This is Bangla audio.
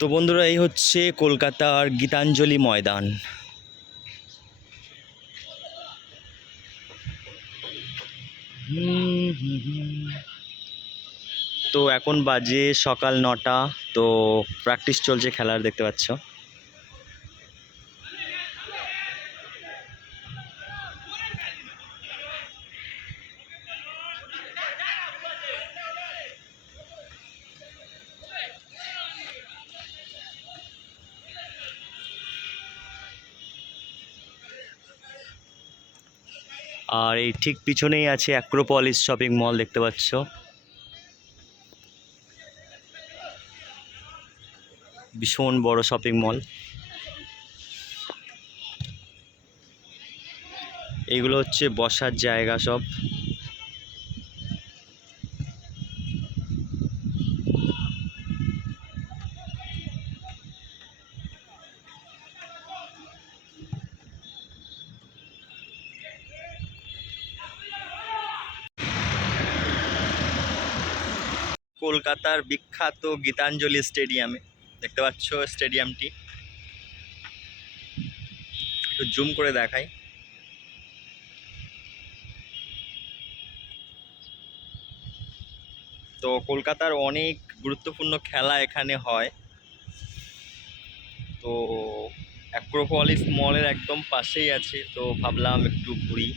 তো বন্ধুরা, এই হচ্ছে কলকাতার গীতাঞ্জলি ময়দান। তো এখন বাজে সকাল নটা, তো প্র্যাকটিস চলছে খেলার, দেখতে পাচ্ছ। আর এই ঠিক পিছনেই আছে অ্যাক্রোপলিস শপিং মল দেখতে পাচ্ছ। ভীষণ বড় শপিং মল এইগুলো হচ্ছে বসার জায়গা সব। কলকাতার বিখ্যাত গীতাঞ্জলি স্টেডিয়ামে। দেখতে পাচ্ছ স্টেডিয়ামটি। একটু জুম করে দেখাই। তো কলকাতার অনেক গুরুত্বপূর্ণ খেলা এখানে হয়। তো অ্যাক্রোপলিস মলের একদম পাশেই আছে। তো ভাবলাম একটু ঘুরি।